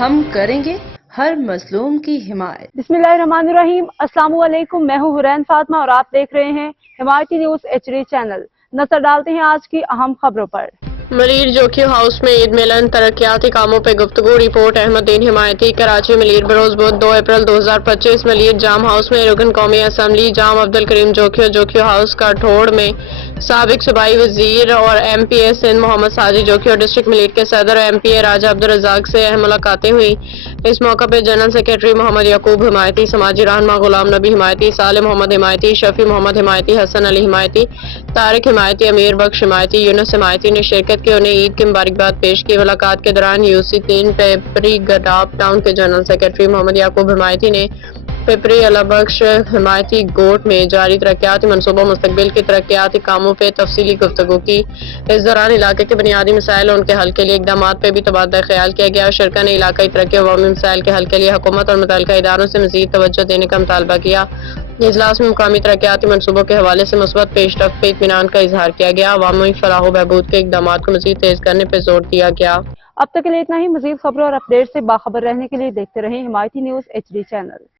ہم کریں گے ہر مظلوم کی حمایت۔ بسم اللہ الرحمن الرحیم۔ السلام علیکم، میں ہوں حرین فاطمہ اور آپ دیکھ رہے ہیں حمایتی نیوز HD چینل۔ نظر ڈالتے ہیں آج کی اہم خبروں پر۔ ملیر جوکیو ہاؤس میں عید ملن، ترقیاتی کاموں پہ گفتگو، رپورٹ احمد دین حمایتی۔ کراچی ملیر بروز بدھ 2 اپریل 2025 ملیر جام ہاؤس میں رکن قومی اسمبلی جام عبدالکریم جوکیو جوکیو ہاؤس کاٹھوڑ میں سابق صوبائی وزیر اور MP سندھ محمد ساجد جوکیو، ڈسٹرکٹ ملیر کے صدر اور MP راجہ عبدالرزاق سے اہم ملاقاتیں ہوئی۔ اس موقع پہ جنرل سیکرٹری محمد یعقوب حمایتی، سماجی رہنما غلام نبی حمایتی، صالح محمد حمایتی، شفیع محمد حمایتی، حسن علی حمایتی، طارق حمایتی، امیر بخش حمایتی، یونس حمایتی نے شرکت کی، انہیں عید کی مبارکباد پیش کی۔ ملاقات کے دوران UC3 پیپری گڈاپ ٹاؤن کے جنرل سیکرٹری محمد یعقوب حمایتی نے پیپری اللہ بخش حمایتی گوٹ میں جاری ترقیاتی منصوبوں مستقبل کے ترقیاتی کاموں پہ تفصیلی گفتگو کی۔ اس دوران علاقے کے بنیادی مسائل اور ان کے حل کے لیے اقدامات پہ بھی تبادلہ خیال کیا گیا۔ شرکا نے علاقائی ترقی اور عوامی مسائل کے حل کے لیے حکومت اور متعلقہ اداروں سے مزید توجہ دینے کا مطالبہ کیا۔ اجلاس میں مقامی ترقیاتی منصوبوں کے حوالے سے مثبت پیش رفت پہ اطمینان کا اظہار کیا گیا۔ عوامی فلاح و بہبود کے اقدامات کو مزید تیز کرنے پہ زور دیا گیا۔ اب تک کے لیے اتنا ہی۔ مزید خبروں اور اپڈیٹ سے باخبر رہنے کے لیے دیکھتے رہیں حمایتی نیوز HD چینل۔